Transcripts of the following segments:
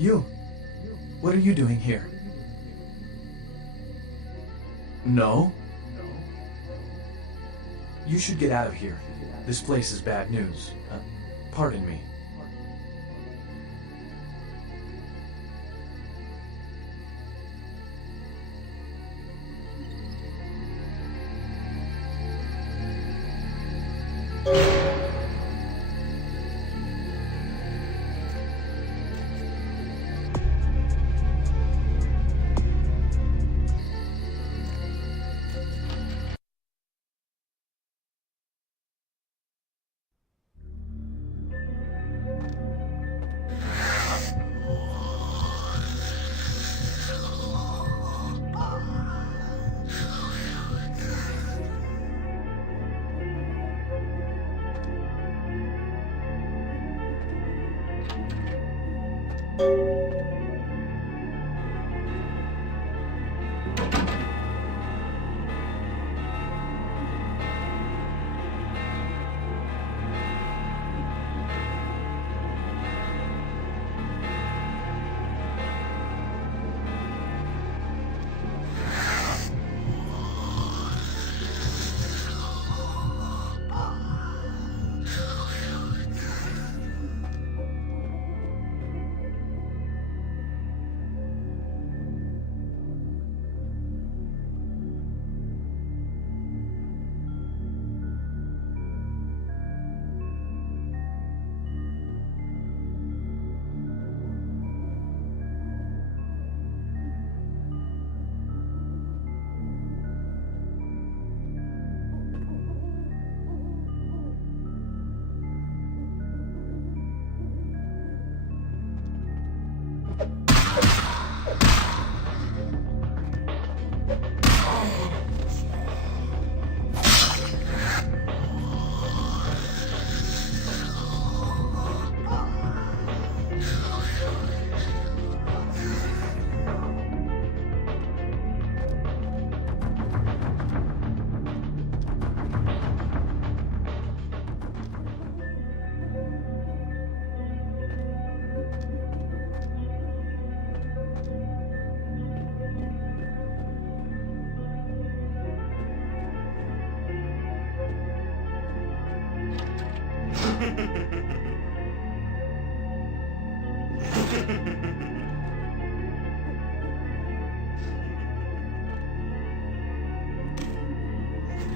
You! What are you doing here? No? You should get out of here. This place is bad news. Pardon me.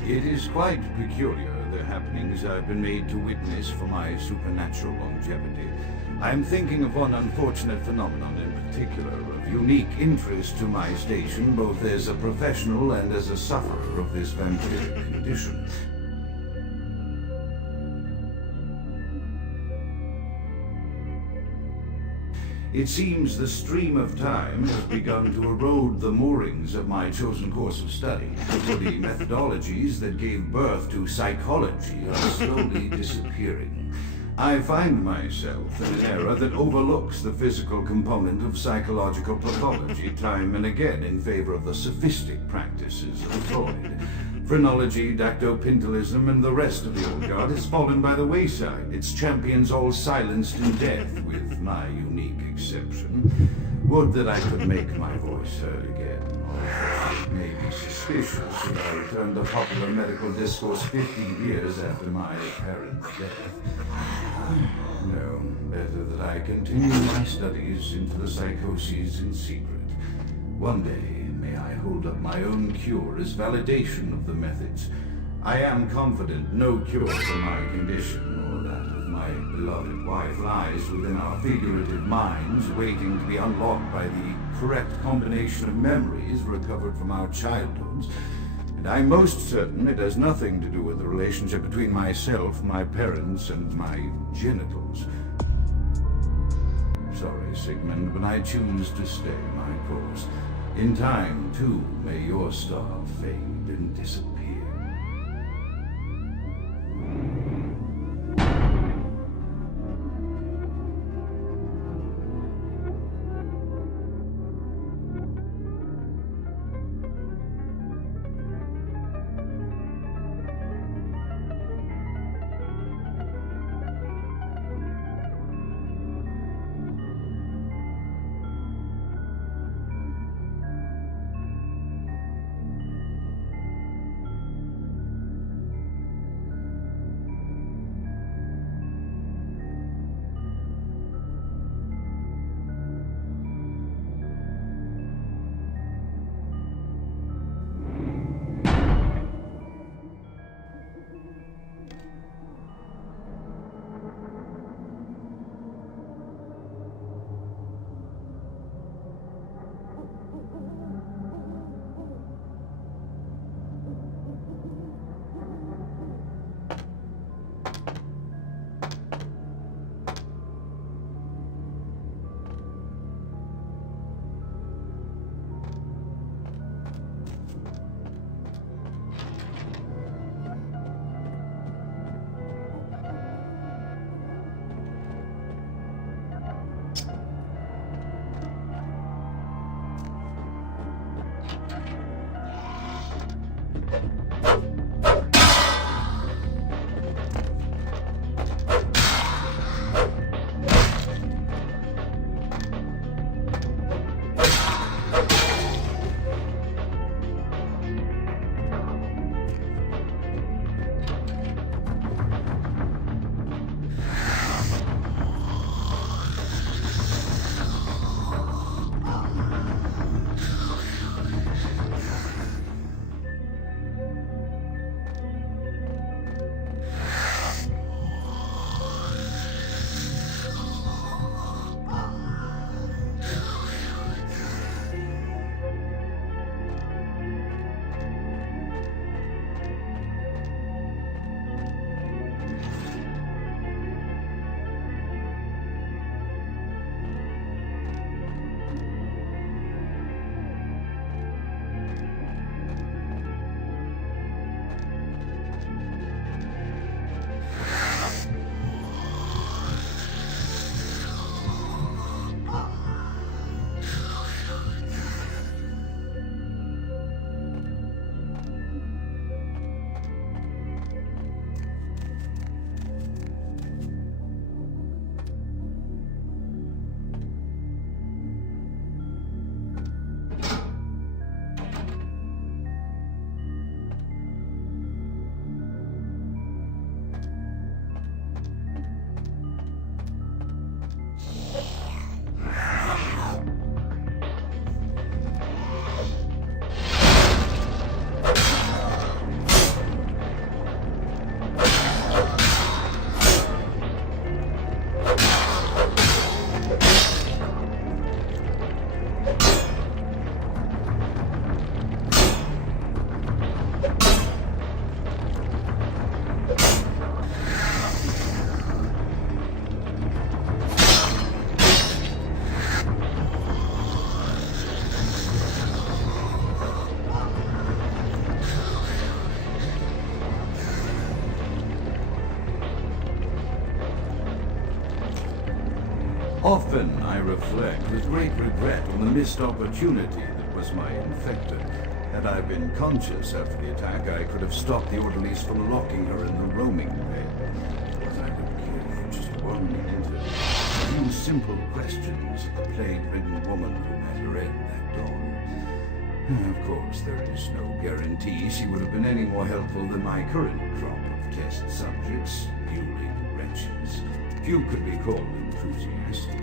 It is quite peculiar, the happenings I've been made to witness for my supernatural longevity. I'm thinking of one unfortunate phenomenon in particular, of unique interest to my station, both as a professional and as a sufferer of this vampiric condition. It seems the stream of time has begun to erode the moorings of my chosen course of study, for the methodologies that gave birth to psychology are slowly disappearing. I find myself in an era that overlooks the physical component of psychological pathology time and again in favor of the sophistic practices of Freud. Phrenology, dactopintilism, and the rest of the old guard has fallen by the wayside, its champions all silenced in death, with my unique exception. Would that I could make my voice heard again. It may be suspicious that I returned to popular medical discourse 15 years after my parents' death. No, better that I continue my studies into the psychoses in secret. One day, may I hold up my own cure as validation of the methods. I am confident no cure for my condition, or that of my beloved wife, lies within our figurative minds, waiting to be unlocked by the correct combination of memories recovered from our childhoods. And I'm most certain it has nothing to do with the relationship between myself, my parents, and my genitals. Sorry, Sigmund, but I choose to stay my course. In time, too, may your star fade and disappear. Often I reflect with great regret on the missed opportunity that was my infector. Had I been conscious after the attack, I could have stopped the orderlies from locking her in the roaming bay. But I would give just 1 minute. A few simple questions of the plague-ridden woman who met her end that dawn. Of course, there is no guarantee she would have been any more helpful than my current crop of test subjects, mutilated wretches. Few could be called enthusiastic.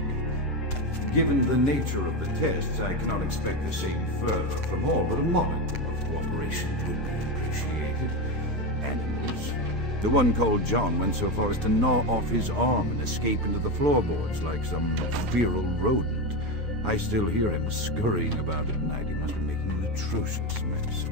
Given the nature of the tests, I cannot expect the same further from all, but a modicum of cooperation would be appreciated. Animals. The one called John went so far as to gnaw off his arm and escape into the floorboards like some feral rodent. I still hear him scurrying about at night. He must be making an atrocious mess.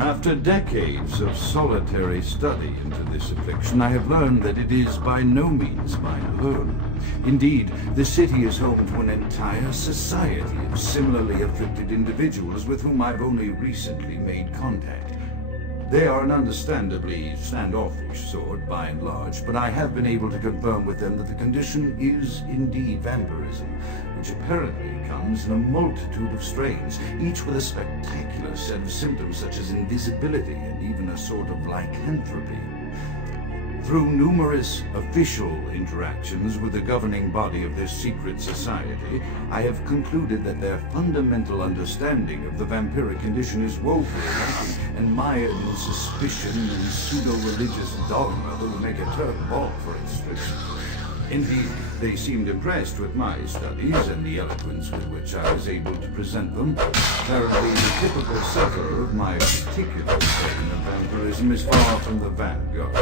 After decades of solitary study into this affliction, I have learned that it is by no means mine alone. Indeed, the city is home to an entire society of similarly afflicted individuals with whom I've only recently made contact. They are an understandably standoffish sort, by and large, but I have been able to confirm with them that the condition is indeed vampirism, which apparently comes in a multitude of strains, each with a spectacular set of symptoms such as invisibility and even a sort of lycanthropy. Through numerous official interactions with the governing body of this secret society, I have concluded that their fundamental understanding of the vampiric condition is woefully lacking, and mired in suspicion and pseudo-religious dogma that would make a Turk balk for its striction. Indeed, they seemed impressed with my studies and the eloquence with which I was able to present them. Apparently, the typical sufferer of my particular strain of vampirism is far from the vanguard.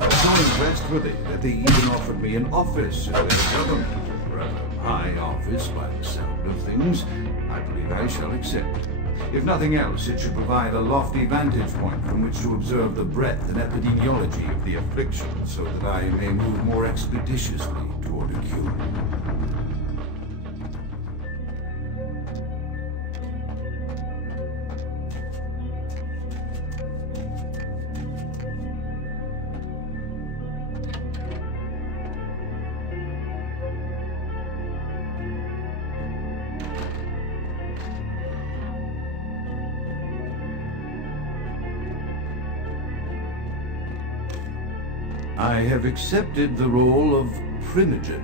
So impressed were they that they even offered me an office in their government, a rather high office by the sound of things. I believe I shall accept. If nothing else, it should provide a lofty vantage point from which to observe the breadth and epidemiology of the affliction, so that I may move more expeditiously toward a cure. I have accepted the role of primogen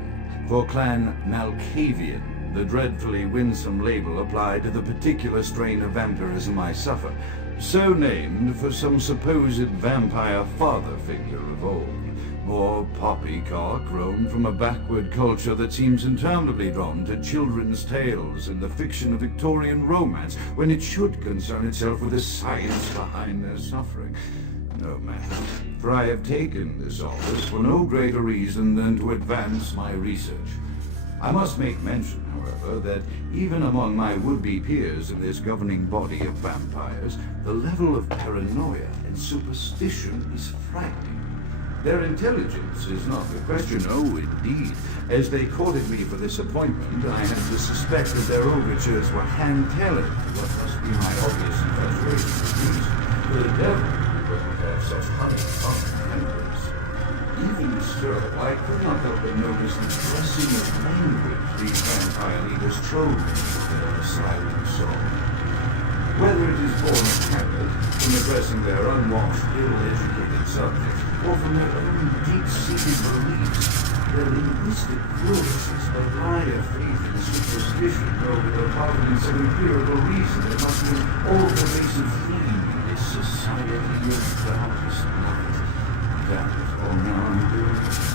for Clan Malkavian, the dreadfully winsome label applied to the particular strain of vampirism I suffer, so named for some supposed vampire father figure of old. More poppycock grown from a backward culture that seems interminably drawn to children's tales and the fiction of Victorian romance, when it should concern itself with the science behind their suffering. No matter, for I have taken this office for no greater reason than to advance my research. I must make mention, however, that even among my would-be peers in this governing body of vampires, the level of paranoia and superstition is frightening. Their intelligence is not the question, oh indeed. As they courted me for this appointment, I had to suspect that their overtures were hand-telling what must be my obvious infatuation with music. The devil doesn't have such honeycomb members. Even so, I could not help but notice the dressing of language these vampire leaders chose in their silent song. Whether it is born of habit, from addressing their unwashed, ill-educated subjects, or from their own deep-seated beliefs, their linguistic fluencies belie a faith in superstition over the providence of empirical reason that must be all pervasive theme in this society of darkest night. That is all now I'm doing.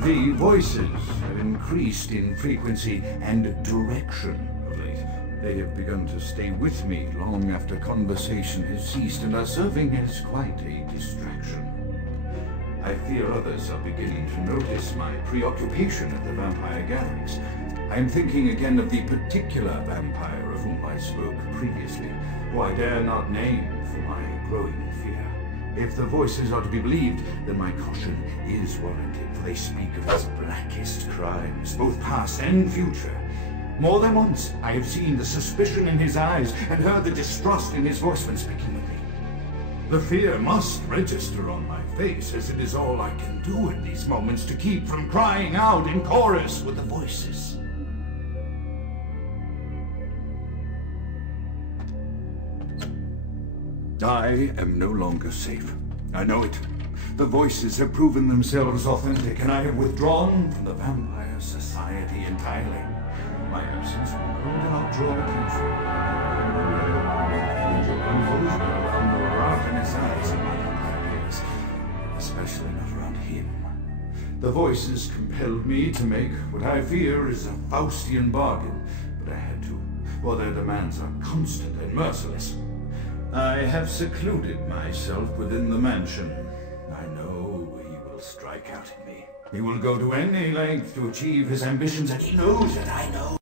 The voices have increased in frequency and direction of late. They have begun to stay with me long after conversation has ceased and are serving as quite a distraction. I fear others are beginning to notice my preoccupation at the vampire gatherings. I am thinking again of the particular vampire of whom I spoke previously, who I dare not name for my growing fear. If the voices are to be believed, then my caution is warranted, for they speak of his blackest crimes, both past and future. More than once, I have seen the suspicion in his eyes and heard the distrust in his voice when speaking with me. The fear must register on my face, as it is all I can do in these moments to keep from crying out in chorus with the voices. I am no longer safe. I know it. The voices have proven themselves authentic, and I have withdrawn from the Vampire Society entirely. My absence will no doubt draw attention. Confusion around the wrath in his eyes and my vampire peers, especially not around him. The voices compelled me to make what I fear is a Faustian bargain, but I had to, for their demands are constant and merciless. I have secluded myself within the mansion. I know he will strike out at me. He will go to any length to achieve his ambitions, and he knows that I know.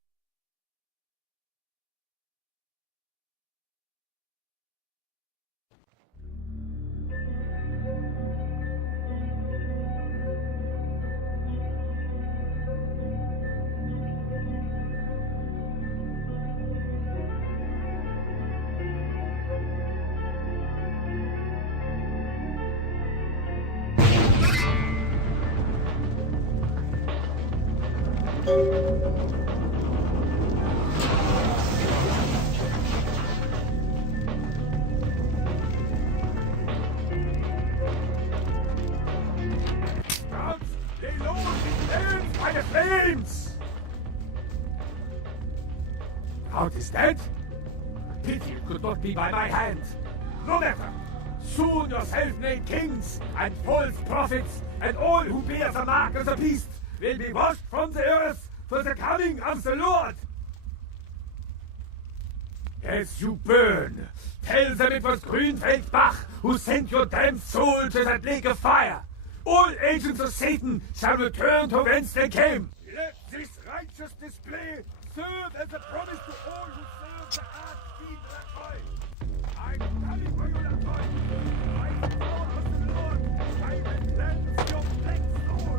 Grout is dead? Pity it could not be by my hand. No matter. Soon your self-made kings and false prophets and all who bear the mark of the beast will be washed from the earth for the coming of the Lord. As you burn, tell them it was Grünfeldbach who sent your damned soul to that lake of fire. All agents of Satan shall return to whence they came. Let this righteous display serve as a promise to all who serve the archfiend Lacroix. I'm coming for you, Lacroix. I swore of the Lord, I will cleanse your black soul.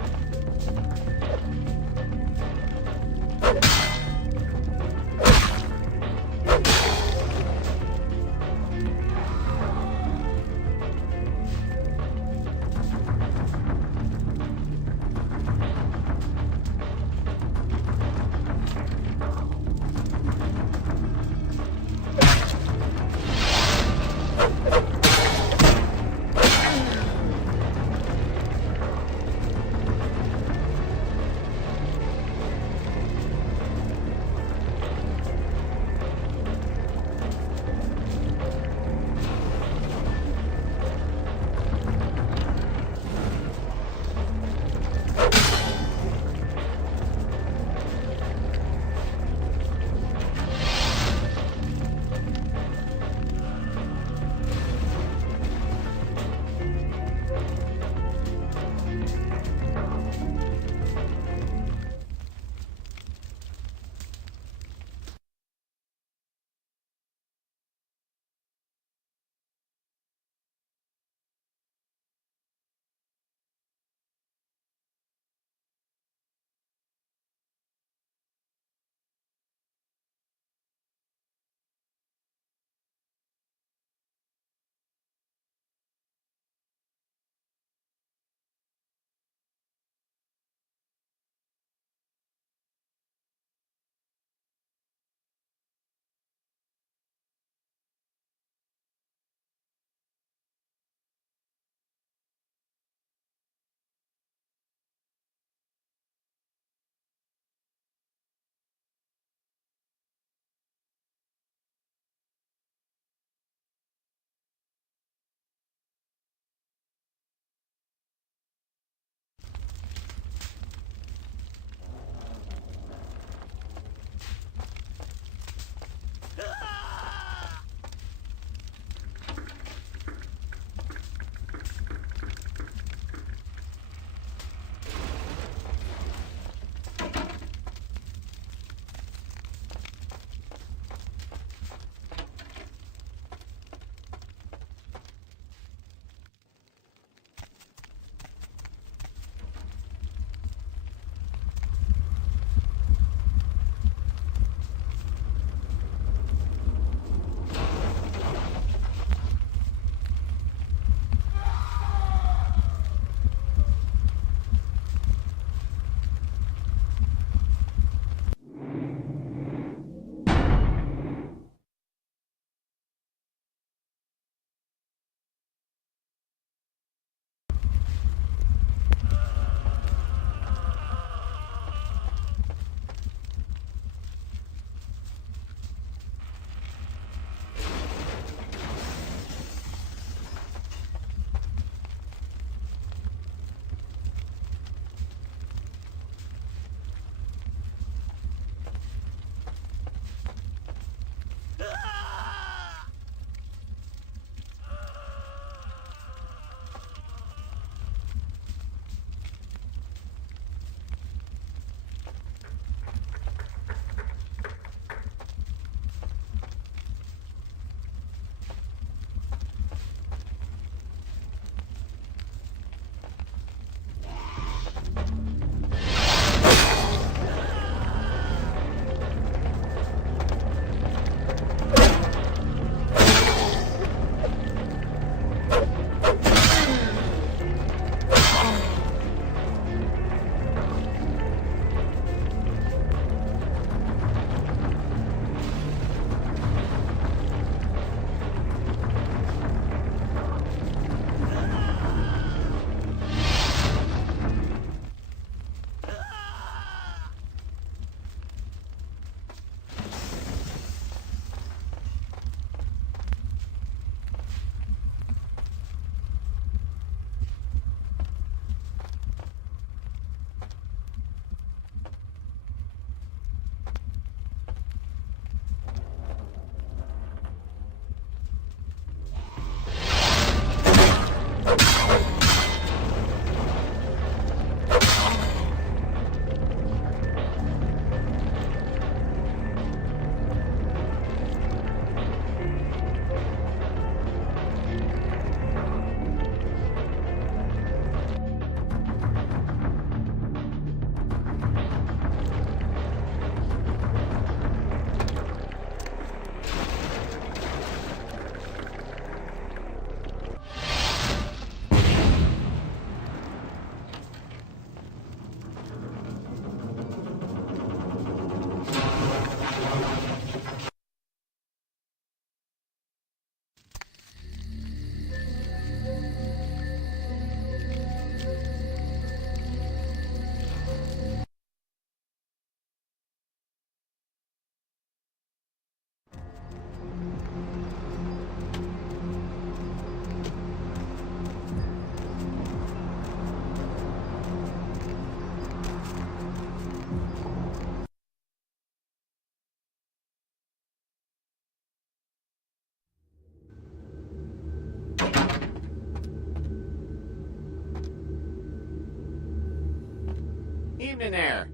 evening there.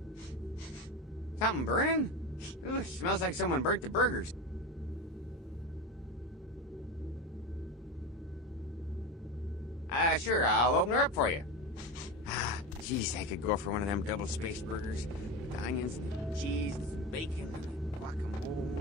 Something burning? Ooh, smells like someone burnt the burgers. Sure, I'll open her up for you. Jeez, I could go for one of them double-spaced burgers with the onions, and cheese, bacon, and guacamole.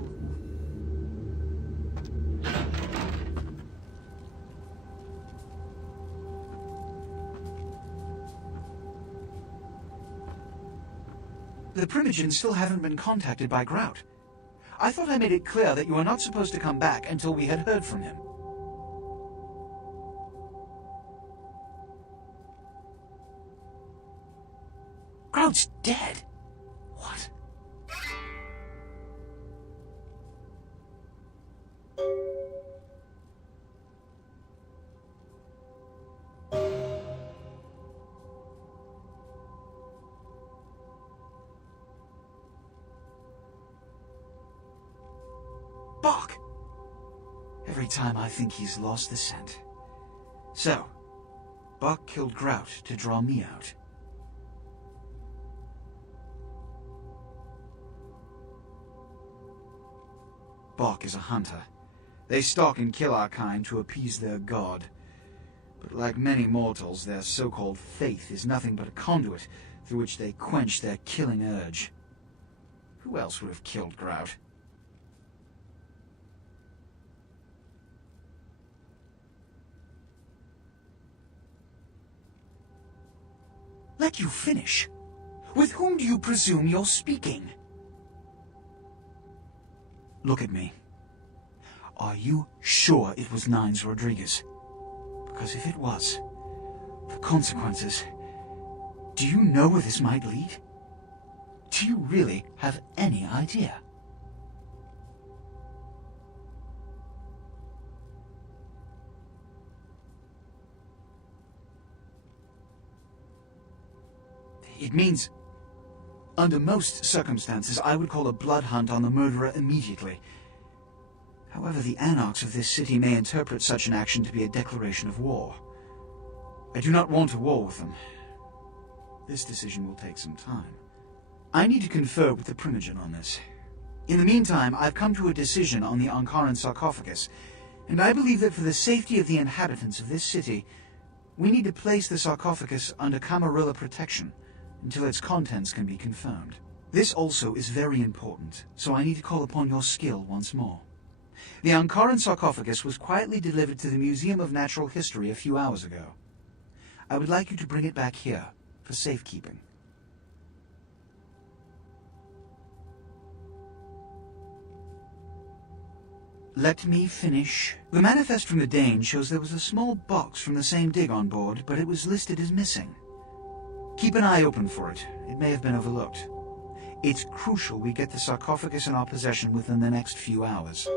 The Primogens still haven't been contacted by Grout. I thought I made it clear that you were not supposed to come back until we had heard from him. Grout's dead? What? Bach! Every time I think he's lost the scent. So, Bach killed Grout to draw me out. Bach is a hunter. They stalk and kill our kind to appease their god. But like many mortals, their so-called faith is nothing but a conduit through which they quench their killing urge. Who else would have killed Grout? Let you finish. With whom do you presume you're speaking? Look at me. Are you sure it was Nines Rodriguez? Because if it was, the consequences... Do you know where this might lead? Do you really have any idea? It means... Under most circumstances, I would call a blood hunt on the murderer immediately. However, the anarchs of this city may interpret such an action to be a declaration of war. I do not want a war with them. This decision will take some time. I need to confer with the Primogen on this. In the meantime, I've come to a decision on the Ankaran sarcophagus, and I believe that for the safety of the inhabitants of this city, we need to place the sarcophagus under Camarilla protection until its contents can be confirmed. This also is very important, so I need to call upon your skill once more. The Ankaran sarcophagus was quietly delivered to the Museum of Natural History a few hours ago. I would like you to bring it back here for safekeeping. Let me finish. The manifest from the Dane shows there was a small box from the same dig on board, but it was listed as missing. Keep an eye open for it. It may have been overlooked. It's crucial we get the sarcophagus in our possession within the next few hours.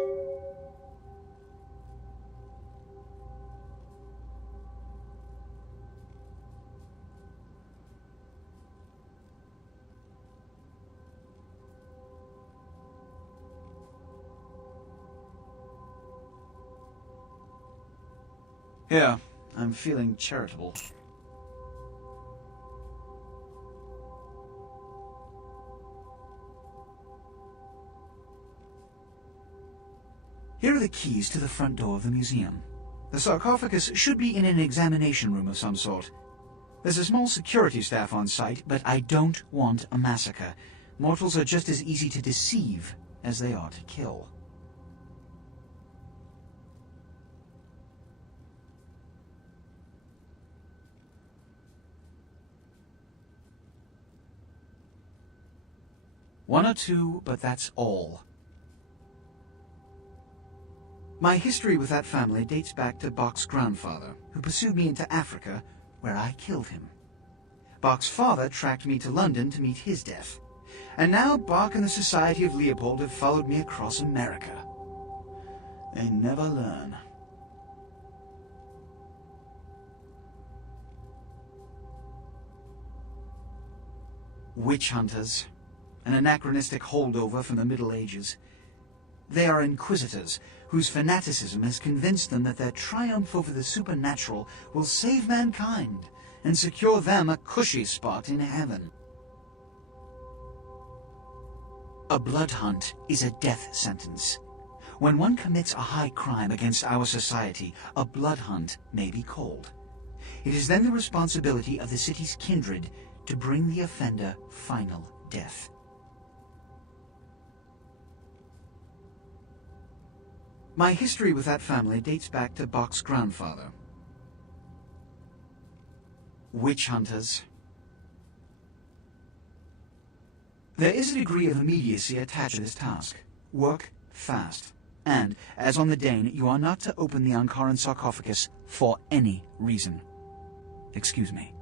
Here, I'm feeling charitable. Here are the keys to the front door of the museum. The sarcophagus should be in an examination room of some sort. There's a small security staff on site, but I don't want a massacre. Mortals are just as easy to deceive as they are to kill. One or two, but that's all. My history with that family dates back to Bach's grandfather, who pursued me into Africa, where I killed him. Bach's father tracked me to London to meet his death. And now Bach and the Society of Leopold have followed me across America. They never learn. Witch hunters. An anachronistic holdover from the Middle Ages. They are inquisitors, whose fanaticism has convinced them that their triumph over the supernatural will save mankind and secure them a cushy spot in heaven. A blood hunt is a death sentence. When one commits a high crime against our society, a blood hunt may be called. It is then the responsibility of the city's kindred to bring the offender final death. My history with that family dates back to Bach's grandfather. Witch hunters. There is a degree of immediacy attached to this task. Work fast. And, as on the Dane, you are not to open the Ankaran sarcophagus for any reason. Excuse me.